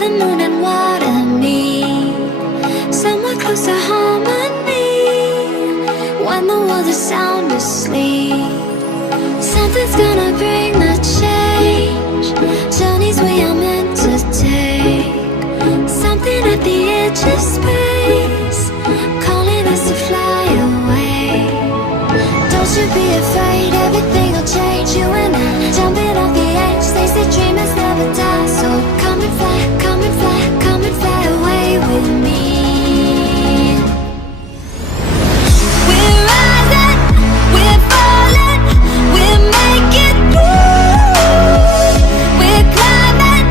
the moon and water meet, somewhere close to harmony. When the world is sound asleep, something's gonna bring the change. Journeys we are meant to take, something at the edge of space, calling us to fly away. Don't you be afraid, everything will change. You and I, jumping off the edge. They say dreamers never die, so come and fly, come and fly, come and fly away with me. We're rising, we're falling, we're making through. We're climbing,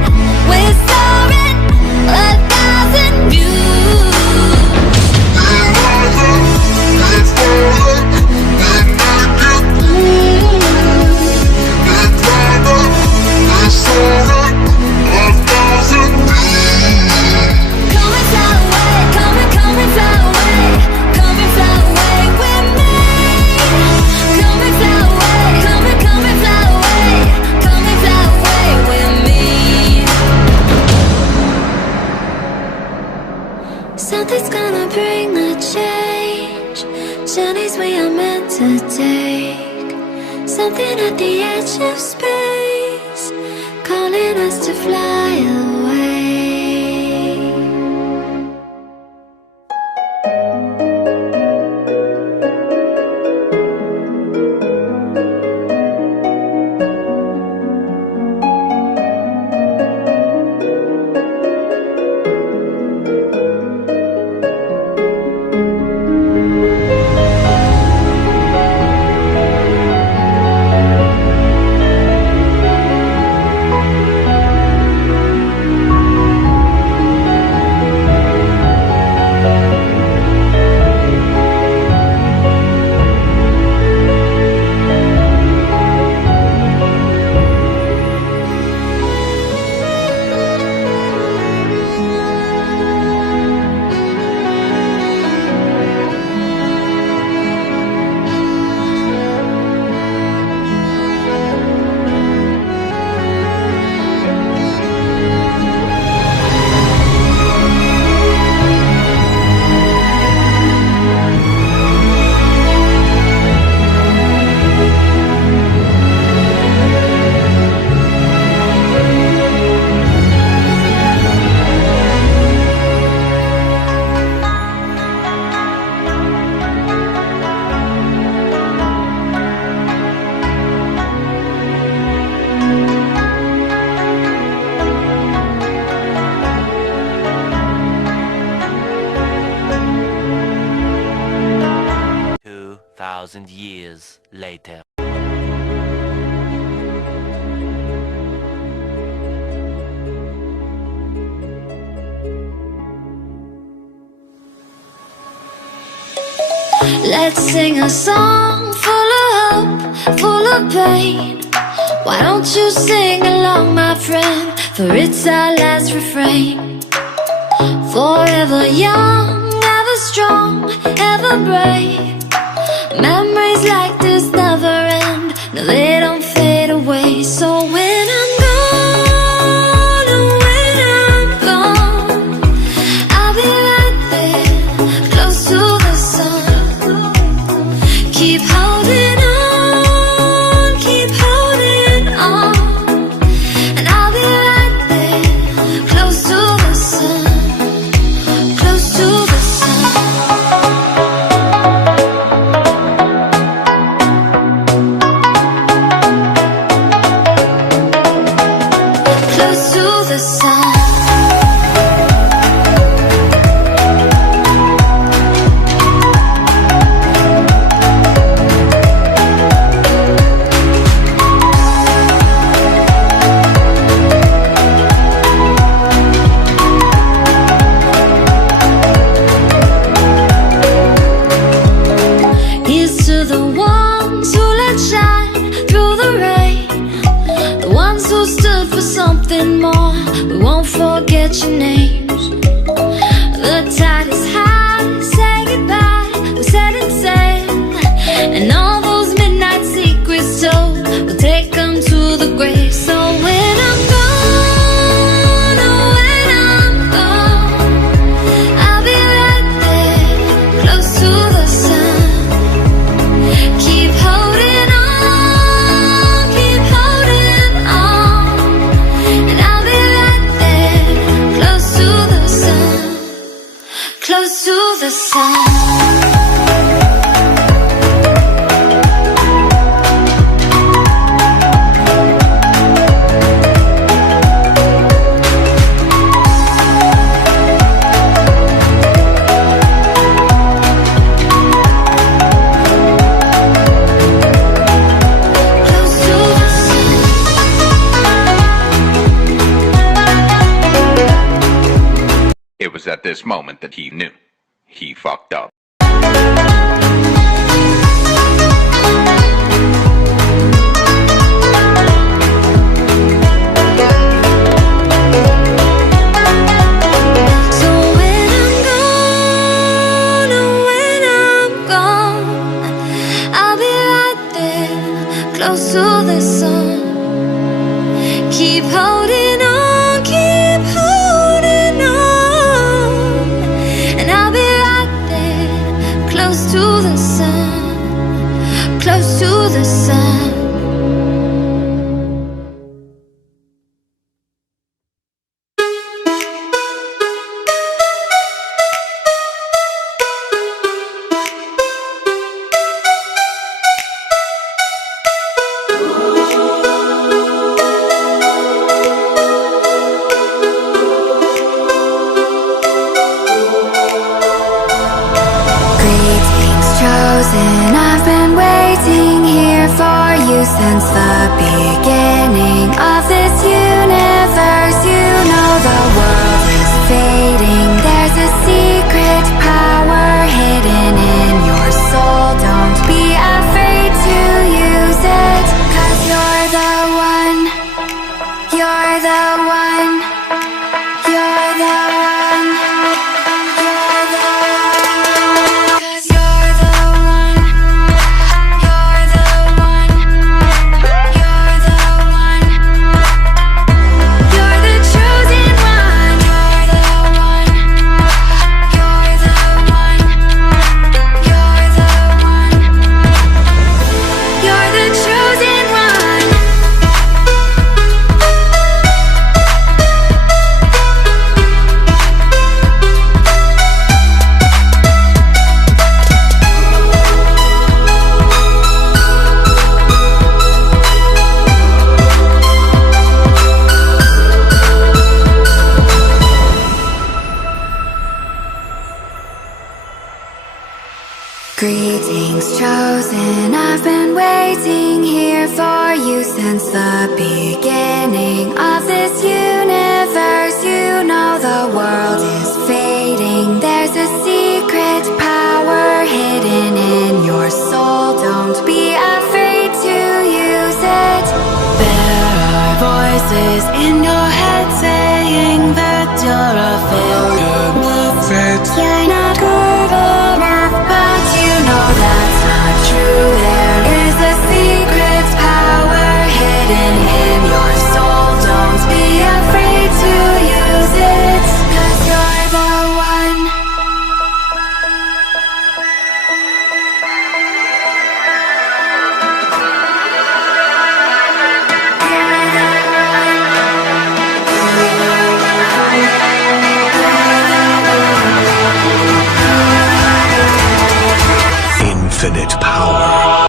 we're soaring, 1,000 views. We're rising, we're falling, we're making through. We're climbing, we're soaring, 1,000 views. Come and fly away, come and fly away, come and fly away with me. Come and fly away, come and fly away, come and fly away with me. Something's gonna bring the change. Journeys we are meant to take, something at the edge of space, calling us to fly away. 2,000 years later. Let's sing a song full of hope, full of pain. Why don't you sing along, my friend? For it's our last refrain. Forever young, ever strong, ever brave. Memories like this never end, no, they don't fade away. So when I'm gone, oh, when I'm gone, I'll be right there, close to the sun. Keep holding on, keep holding on, and I'll be right there, close to the sun, close to the sun. Close to the sun. Here's to the ones who let shine through the rain, the ones who stood for something more. We won't forget your names. The tide is high, say goodbye, we set it sail, and all those midnight secrets told, we'll take them to the grave. So when I'm gone, oh, when I'm was at this moment that he knew. He fucked up. So when I'm gone, oh, when I'm gone, I'll be right there, close to the sun. Keep holding on, keep holding on, and I'll be right there, close to the sun, close to the sun. Greetings chosen, I've been waiting here for you since the beginning of this universe. You know the world is fading, there's a secret power hidden in your soul. Don't be afraid to use it, 'cause you're the one, you're the one, you're the one, you're the one. 'Cause you're the one, you're the one, you're the one, you're the chosen one, you're the one, you're the one, you're the one, you're the chosen one. Greetings chosen, I've been waiting here for you since the beginning of this universe. You know the world is fading, there's a secret power hidden in your soul. Don't be afraid to use it. There are voices in your head saying that you're a failure, you're not good enough, but you know that's not true. There is a secret power hidden in your soul. Don't be afraid to use it, 'cause you're the one. Infinite power.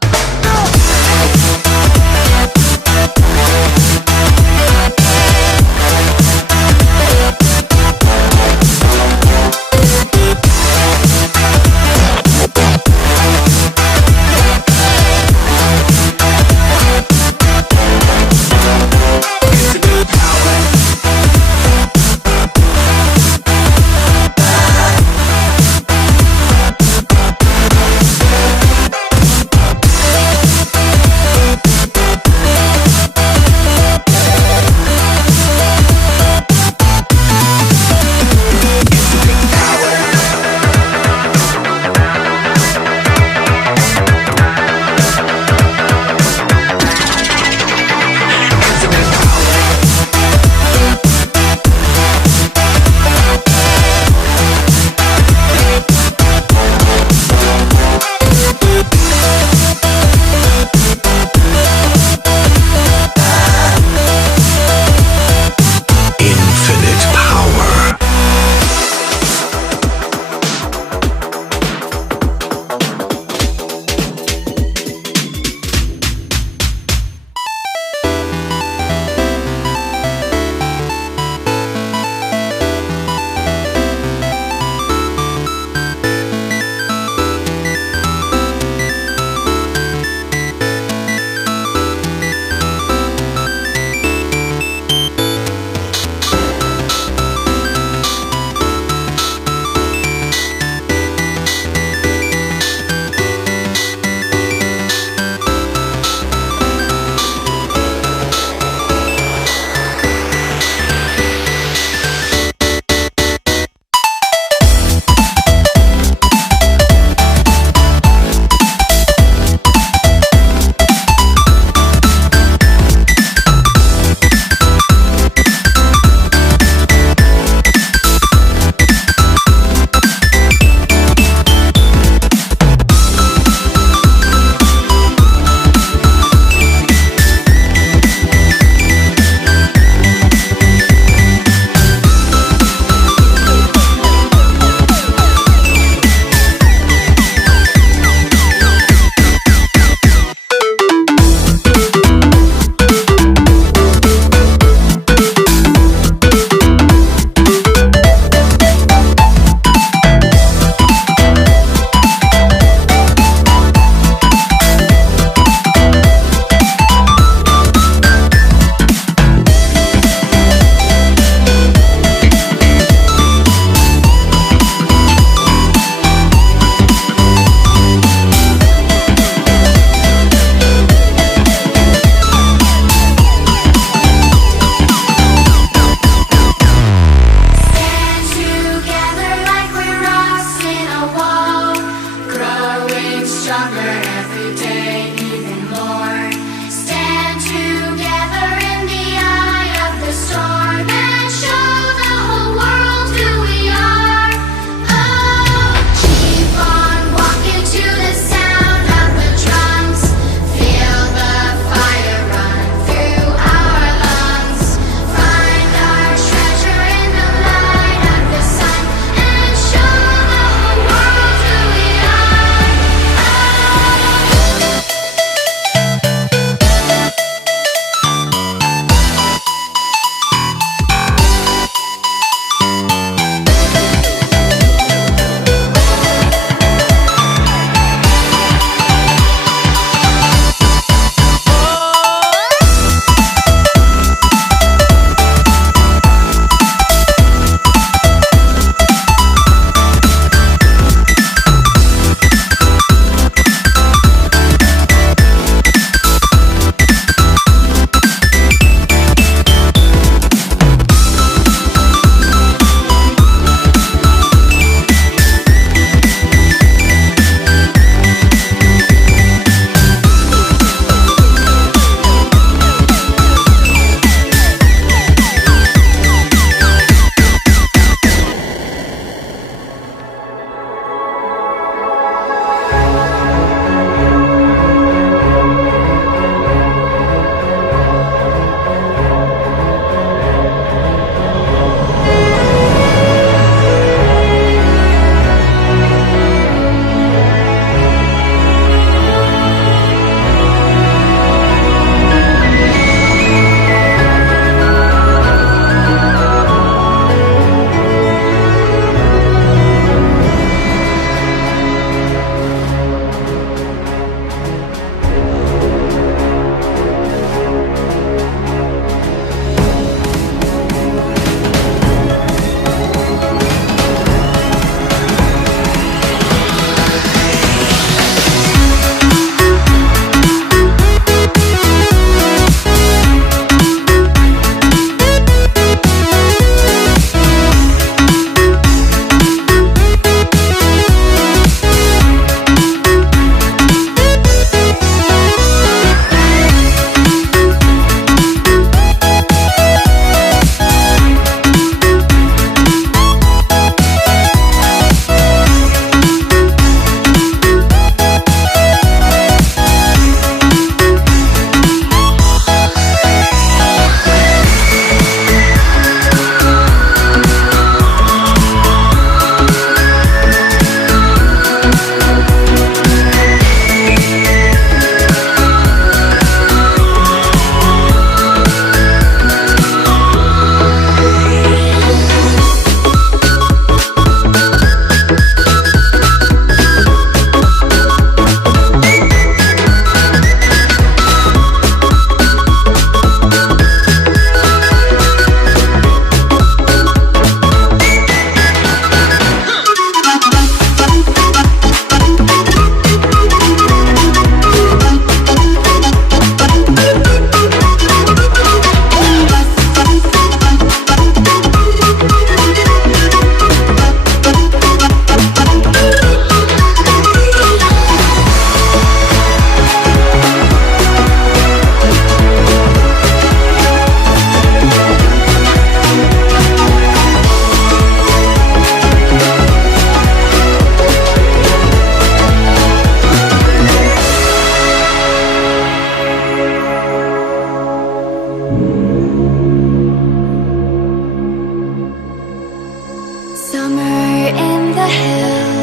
Summer in the hills.